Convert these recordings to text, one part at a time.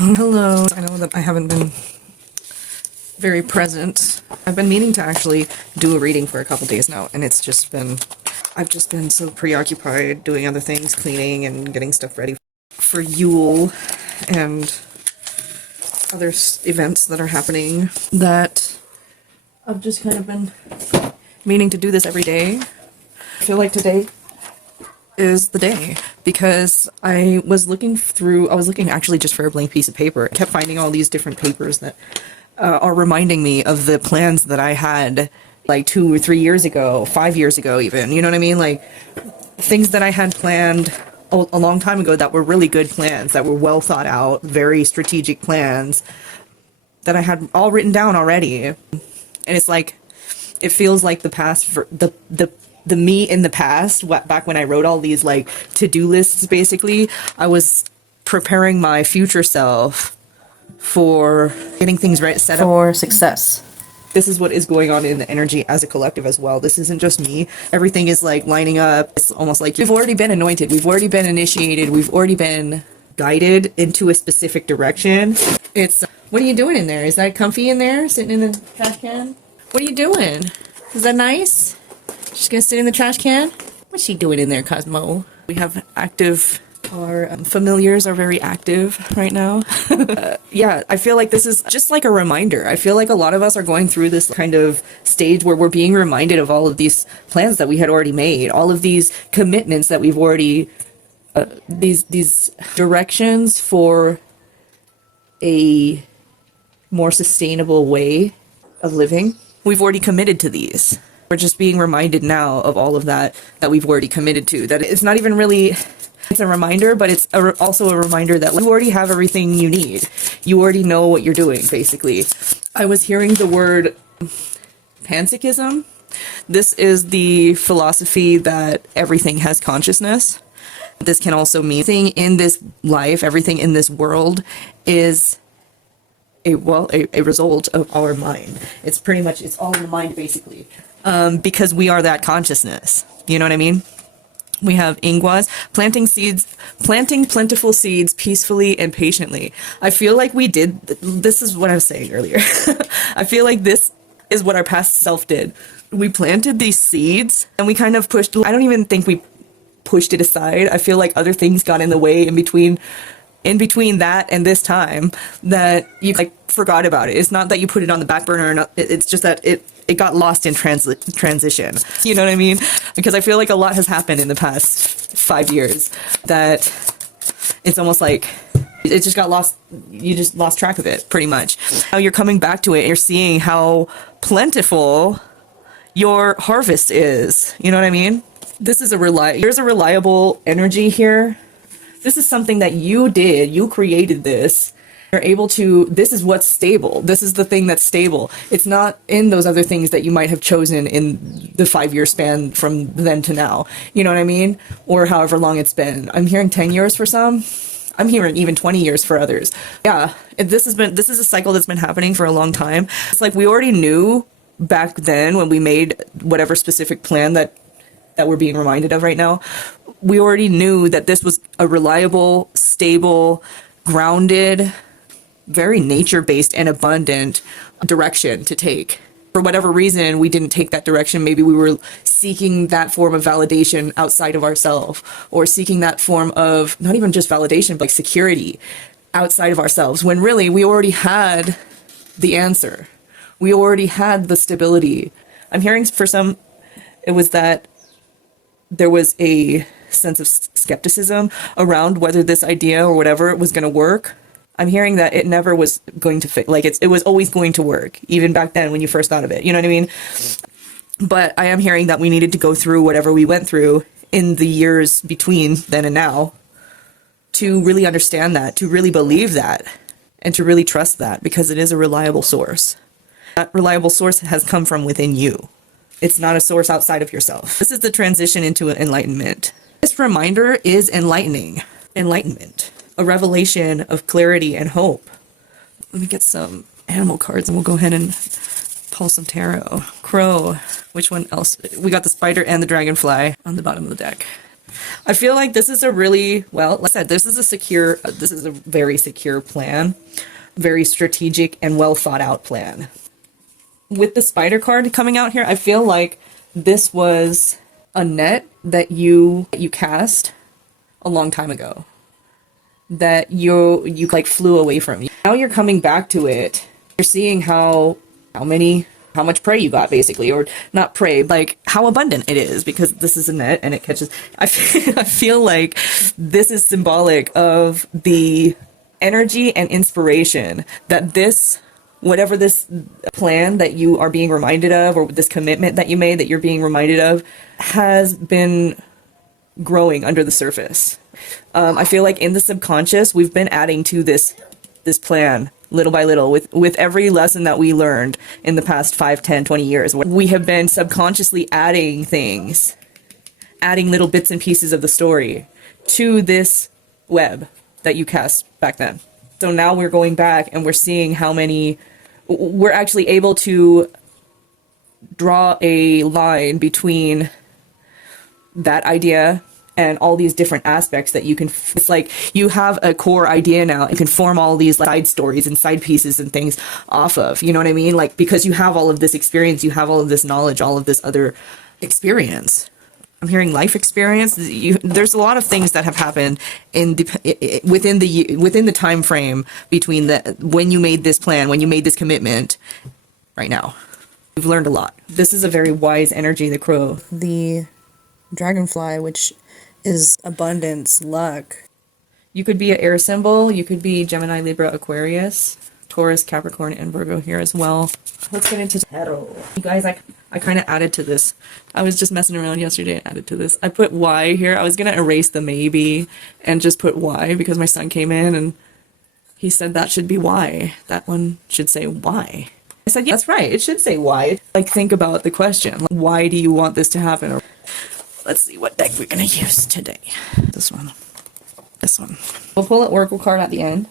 Hello. I know that I haven't been very present. I've been meaning to actually do a reading for a couple days now, and I've just been so preoccupied doing other things, cleaning and getting stuff ready for Yule and other events that are happening, that I've just kind of been meaning to do this every day. I feel like today is the day, because I was looking actually just for a blank piece of paper. I kept finding all these different papers that are reminding me of the plans that I had like 2 or 3 years ago, 5 years ago even, you know what I mean? Like things that I had planned a long time ago that were really good plans, that were well thought out, very strategic plans that I had all written down already. And it's like, it feels like the past, for the me in the past, back when I wrote all these like to-do lists, basically, I was preparing my future self for getting things right, set up for success. This is what is going on in the energy as a collective as well. This isn't just me. Everything is like lining up. It's almost like we've already been anointed. We've already been initiated. We've already been guided into a specific direction. It's, what are you doing in there? Is that comfy in there, sitting in the trash can? What are you doing? Is that nice? Just gonna sit in the trash can? What's she doing in there, Cosmo? We have active, our familiars are very active right now. Yeah, I feel like this is just like a reminder. I feel like a lot of us are going through this kind of stage where we're being reminded of all of these plans that we had already made, all of these commitments that we've already, these directions for a more sustainable way of living. We've already committed to these. We're just being reminded now of all of that we've already committed to. That it's not even really, it's a reminder, but it's also a reminder that you already have everything you need. You already know what you're doing, basically. I was hearing the word panpsychism. This is the philosophy that everything has consciousness. This can also mean everything in this life, everything in this world is a result of our mind. It's pretty much, it's all in the mind, basically. Because we are that consciousness. You know what I mean? We have Ingwas, planting plentiful seeds peacefully and patiently. I feel like this is what I was saying earlier. I feel like this is what our past self did. We planted these seeds and we kind of I don't even think we pushed it aside. I feel like other things got in the way in between that and this time, that you like forgot about it. It's not that you put it on the back burner or not. It's just that it got lost in transition. You know what I mean? Because I feel like a lot has happened in the past 5 years that it's almost like it just got lost. You just lost track of it, pretty much. Now you're coming back to it and you're seeing how plentiful your harvest is. You know what I mean? There's a reliable energy here. This is something that you did. You created this. You're able to, this is what's stable. This is the thing that's stable. It's not in those other things that you might have chosen in the 5-year span from then to now. You know what I mean? Or however long it's been. I'm hearing 10 years for some. I'm hearing even 20 years for others. Yeah, this is a cycle that's been happening for a long time. It's like we already knew back then when we made whatever specific plan that we're being reminded of right now. We already knew that this was a reliable, stable, grounded, very nature-based and abundant direction to take. For whatever reason, we didn't take that direction. Maybe we were seeking that form of validation outside of ourselves, or seeking that form of not even just validation, but like security outside of ourselves, when really we already had the answer. We already had the stability. I'm hearing for some, it was that there was a sense of skepticism around whether this idea or whatever was going to work. I'm hearing that it never was going to fit. Like it was always going to work, even back then when you first thought of it. You know what I mean? But I am hearing that we needed to go through whatever we went through in the years between then and now to really understand that, to really believe that, and to really trust that, because it is a reliable source. That reliable source has come from within you. It's not a source outside of yourself. This is the transition into enlightenment. This reminder is enlightening. Enlightenment. A revelation of clarity and hope. Let me get some animal cards and we'll go ahead and pull some tarot. Crow. Which one else? We got the spider and the dragonfly on the bottom of the deck. I feel like this is a really, well, like I said, this is a very secure plan, very strategic and well thought out plan. With the spider card coming out here, I feel like this was a net that you cast a long time ago, that you like flew away from. Now you're coming back to it. You're seeing how much prey you got, basically, or not prey, like how abundant it is, because this is a net and it catches. I feel like this is symbolic of the energy and inspiration that whatever this plan that you are being reminded of, or this commitment that you made that you're being reminded of, has been growing under the surface. I feel like in the subconscious, we've been adding to this plan little by little with every lesson that we learned in the past 5, 10, 20 years. We have been subconsciously adding things, adding little bits and pieces of the story to this web that you cast back then. So now we're going back and we're seeing we're actually able to draw a line between that idea and all these different aspects that you can, it's like you have a core idea now. You can form all these like side stories and side pieces and things off of, you know what I mean? Like, because you have all of this experience, you have all of this knowledge, all of this other experience. I'm hearing life experience. There's a lot of things that have happened within the time frame between when you made this plan, when you made this commitment, right now. We've learned a lot. This is a very wise energy, the crow. The dragonfly, which is abundance, luck. You could be an air symbol. You could be Gemini, Libra, Aquarius, Taurus, Capricorn, and Virgo here as well. Let's get into tarot. You guys, I kind of added to this. I was just messing around yesterday and added to this. I put Y here. I was going to erase the maybe and just put Y because my son came in and he said that should be Y. That one should say Y. I said, yeah, that's right. It should say Y. Like, think about the question. Like, why do you want this to happen? Or, let's see what deck we're going to use today. This one. This one. We'll pull an oracle card at the end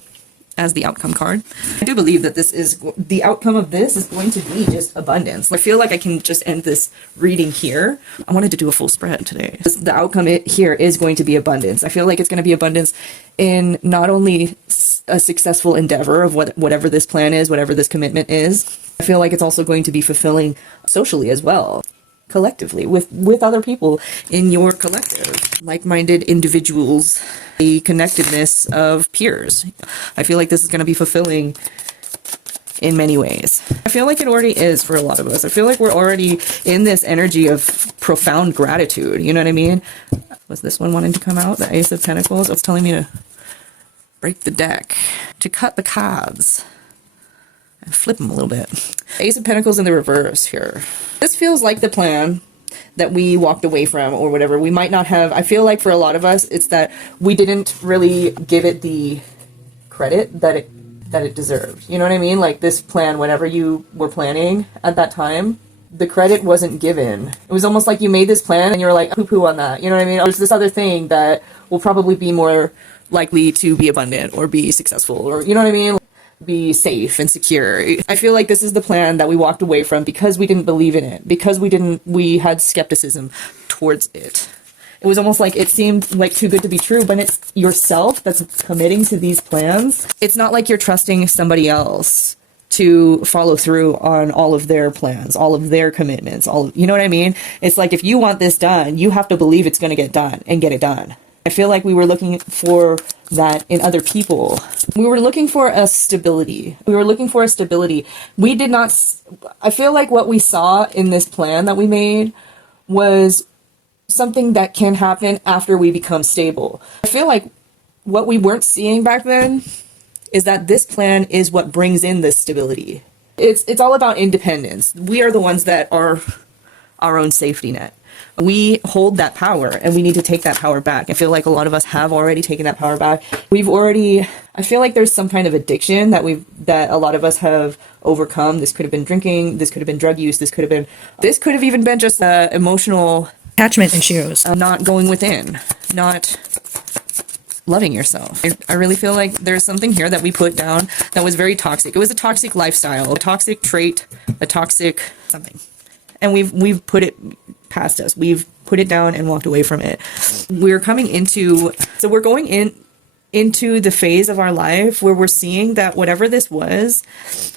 as the outcome card. I do believe that the outcome of this is going to be just abundance. I feel like I can just end this reading here. I wanted to do a full spread today. The outcome here is going to be abundance. I feel like it's going to be abundance in not only a successful endeavor of whatever this plan is, whatever this commitment is. I feel like it's also going to be fulfilling socially as well, collectively, with other people in your collective, like-minded individuals, the connectedness of peers. I feel like this is going to be fulfilling in many ways. I feel like it already is for a lot of us. I feel like we're already in this energy of profound gratitude. You know what I mean? Was this one wanting to come out? The Ace of Pentacles? It's telling me to break the deck, to cut the cards, and flip them a little bit. Ace of Pentacles in the reverse here. This feels like the plan that we walked away from, or whatever. We might not have, I feel like for a lot of us, it's that we didn't really give it the credit that it deserved. You know what I mean? Like this plan, whatever you were planning at that time, the credit wasn't given. It was almost like you made this plan and you're like, poo-poo on that. You know what I mean? There's this other thing that will probably be more likely to be abundant or be successful, or you know what I mean? Be safe and secure. I feel like this is the plan that we walked away from because we didn't believe in it, because we had skepticism towards it. It was almost like it seemed like too good to be true, but it's yourself that's committing to these plans. It's not like you're trusting somebody else to follow through on all of their plans, all of their commitments, you know what I mean? It's like, if you want this done, you have to believe it's going to get done and get it done. I feel like we were looking for that in other people. We were looking for a stability. We did not, I feel like what we saw in this plan that we made was something that can happen after we become stable. I feel like what we weren't seeing back then is that this plan is what brings in this stability. It's all about independence. We are the ones that are our own safety net. We hold that power and we need to take that power back. I feel like a lot of us have already taken that power back. I feel like there's some kind of addiction that a lot of us have overcome. This could have been drinking, this could have been drug use, this could have even been just emotional Attachment issues. Not going within, not loving yourself. I really feel like there's something here that we put down that was very toxic. It was a toxic lifestyle, a toxic trait, a toxic something. And we've put it past us. We've put it down and walked away from it. We're coming into, so we're going into the phase of our life where we're seeing that whatever this was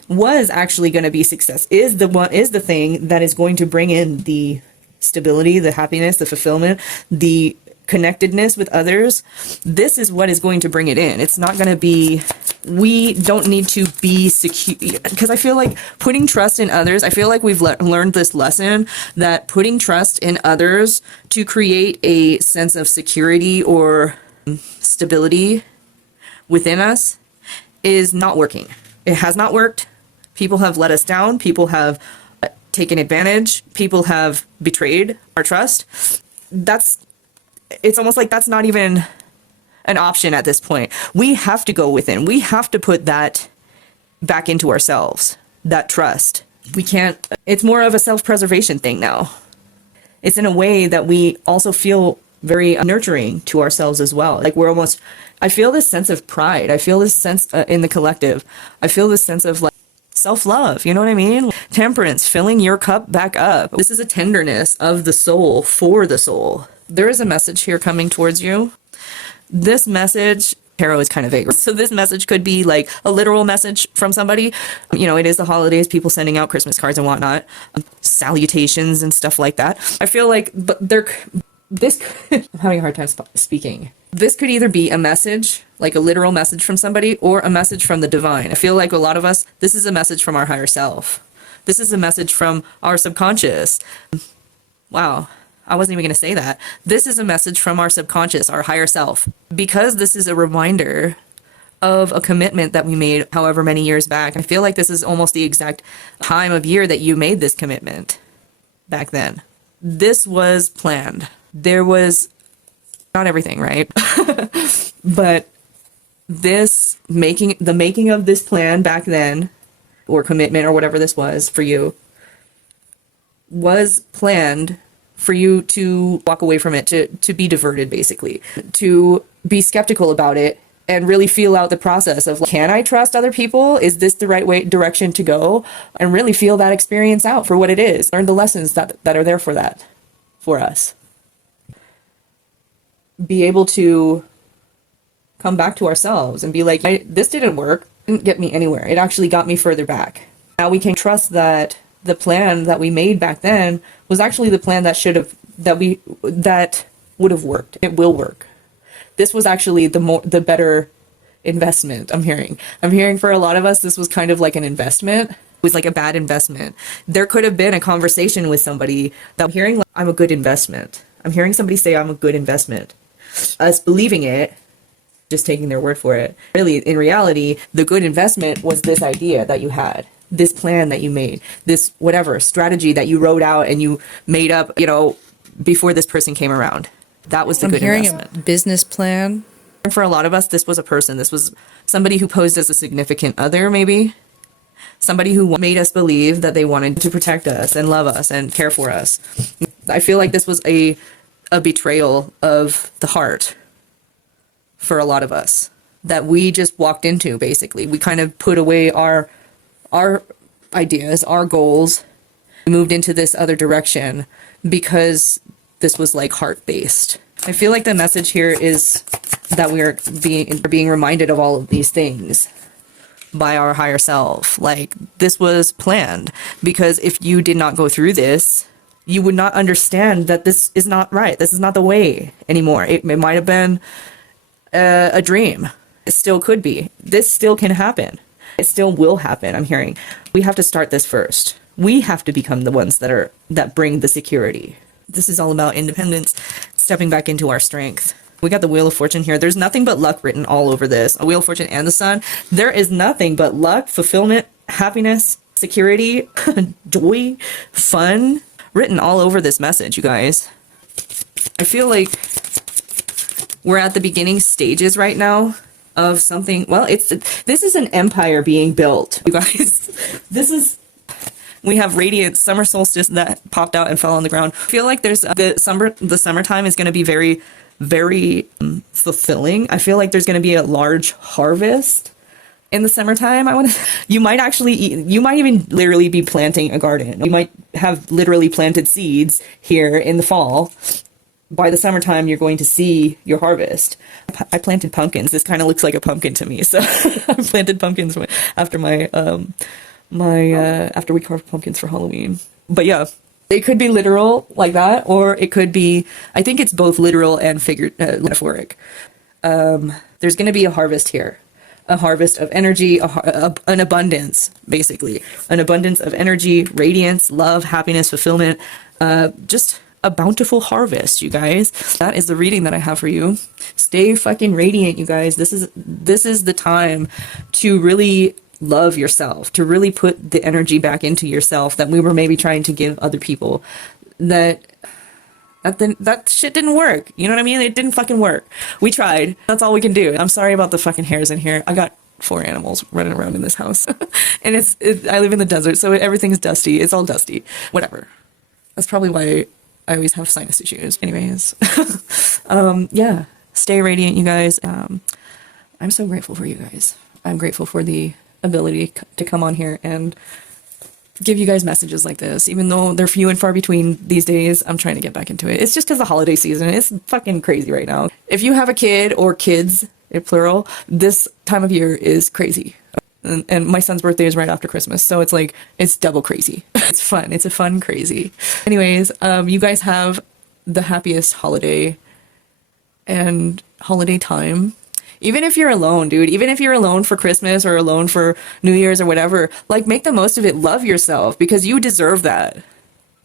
actually going to be success, is the thing that is going to bring in the stability, the happiness, the fulfillment, the connectedness with others. This is what is going to bring it in. It's not going to be, we don't need to be secure, because I feel like putting trust in others, I feel like we've learned this lesson that putting trust in others to create a sense of security or stability within us is not working. It has not worked. People have let us down. People have taken advantage. People have betrayed our trust. It's almost like that's not even an option at this point. We have to go within. We have to put that back into ourselves, that trust. We can't, it's more of a self-preservation thing now. It's in a way that we also feel very nurturing to ourselves as well. Like we're almost, I feel this sense of pride. I feel this sense in the collective. I feel this sense of like self-love, you know what I mean? Temperance, filling your cup back up. This is a tenderness of the soul for the soul. There is a message here coming towards you. This message, tarot is kind of vague. So this message could be like a literal message from somebody. You know, it is the holidays, people sending out Christmas cards and whatnot, salutations and stuff like that. I feel like, but I'm having a hard time speaking. This could either be a message, like a literal message from somebody, or a message from the divine. I feel like a lot of us, this is a message from our higher self. This is a message from our subconscious. Wow. I wasn't even going to say that. This is a message from our subconscious, our higher self, because this is a reminder of a commitment that we made however many years back. I feel like this is almost the exact time of year that you made this commitment back then. This was planned. There was not everything, right? But the making of this plan back then, or commitment or whatever this was for you, was planned for you to walk away from it, to be diverted, basically, to be skeptical about it and really feel out the process of, like, can I trust other people? Is this the right direction to go? And really feel that experience out for what it is. Learn the lessons that are there for that, for us. Be able to come back to ourselves and be like, this didn't work, didn't get me anywhere. It actually got me further back. Now we can trust that the plan that we made back then was actually the plan that would have worked. It will work. This was actually the better investment. I'm hearing for a lot of us, this was kind of like an investment. It was like a bad investment. There could have been a conversation with somebody that I'm hearing, like, I'm a good investment. I'm hearing somebody say I'm a good investment. Us believing it, just taking their word for it. Really, in reality, the good investment was this idea that you had, this plan that you made, this whatever strategy that you wrote out and you made up, you know, before this person came around. That was the good investment. I'm hearing a business plan. And for a lot of us, this was a person. This was somebody who posed as a significant other, maybe. Somebody who made us believe that they wanted to protect us and love us and care for us. I feel like this was a betrayal of the heart for a lot of us that we just walked into, basically. We kind of put away our ideas, our goals, moved into this other direction because this was like heart-based. I feel like the message here is that we are being reminded of all of these things by our higher self. Like, this was planned, because if you did not go through this, you would not understand that this is not right. This is not the way anymore. It might have been a dream. It still could be. This still can happen. It still will happen. I'm hearing we have to start this first. We have to become the ones that bring the security. This is all about independence, stepping back into our strength. We got the Wheel of Fortune here. There's nothing but luck written all over this. A Wheel of Fortune and the Sun. There is nothing but luck, fulfillment, happiness, security, joy, fun written all over this message, you guys. I feel like we're at the beginning stages right now of something. Well, this is an empire being built, you guys. We have Radiant summer solstice that popped out and fell on the ground. I feel like there's the summertime is going to be very, very fulfilling. I feel like there's going to be a large harvest in the summertime, I want to, you might actually eat, you might even literally be planting a garden. You might have literally planted seeds here in the fall. By the summertime, you're going to see your harvest. I planted pumpkins. This kind of looks like a pumpkin to me. So I planted pumpkins after after we carved pumpkins for Halloween. But yeah, it could be literal like that, or it could be, I think it's both literal and metaphoric. There's going to be a harvest here. A harvest of energy, an abundance, basically. An abundance of energy, radiance, love, happiness, fulfillment, just a bountiful harvest, you guys. That is the reading that I have for you. Stay fucking radiant, you guys. This is the time to really love yourself, to really put the energy back into yourself that we were maybe trying to give other people. That shit didn't work. You know what I mean? It didn't fucking work. We tried. That's all we can do. I'm sorry about the fucking hairs in here. I got 4 animals running around in this house. And I live in the desert, so everything's dusty. It's all dusty. Whatever. That's probably why I always have sinus issues. Anyways. Yeah. Stay radiant, you guys. I'm so grateful for you guys. I'm grateful for the ability to come on here and give you guys messages like this, even though they're few and far between these days. I'm trying to get back into it. It's just because the holiday season is fucking crazy right now. If you have a kid or kids, in plural, this time of year is crazy. And my son's birthday is right after Christmas, so it's like, it's double crazy. It's fun. It's a fun crazy. Anyways, you guys have the happiest holiday and holiday time. Even if you're alone, dude, even if you're alone for Christmas or alone for New Year's or whatever, like, make the most of it. Love yourself, because you deserve that.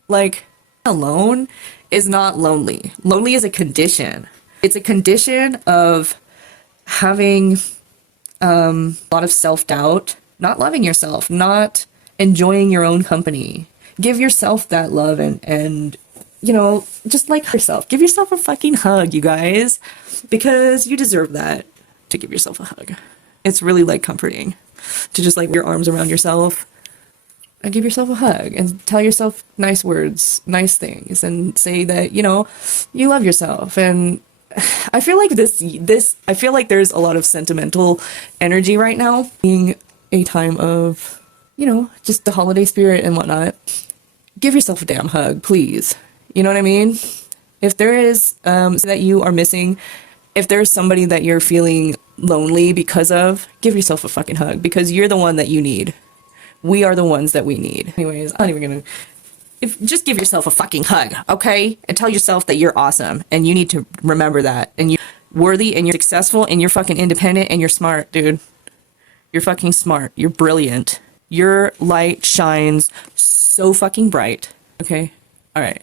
Like, alone is not lonely. Lonely is a condition. It's a condition of having a lot of self-doubt, not loving yourself, not enjoying your own company. Give yourself that love and you know, just like yourself. Give yourself a fucking hug, you guys, because you deserve that. To give yourself a hug. It's really like comforting to just like your arms around yourself and give yourself a hug and tell yourself nice words, nice things, and say that, you know, you love yourself. And I feel like I feel like there's a lot of sentimental energy right now, being a time of, you know, just the holiday spirit and whatnot. Give yourself a damn hug, please. You know what I mean? If there is that you are missing, if there's somebody that you're feeling lonely because of, give yourself a fucking hug, because you're the one that you need. We are the ones that we need. Anyways, I'm not even gonna... just give yourself a fucking hug, okay? And tell yourself that you're awesome, and you need to remember that. And you're worthy, and you're successful, and you're fucking independent, and you're smart, dude. You're fucking smart. You're brilliant. Your light shines so fucking bright, okay? All right.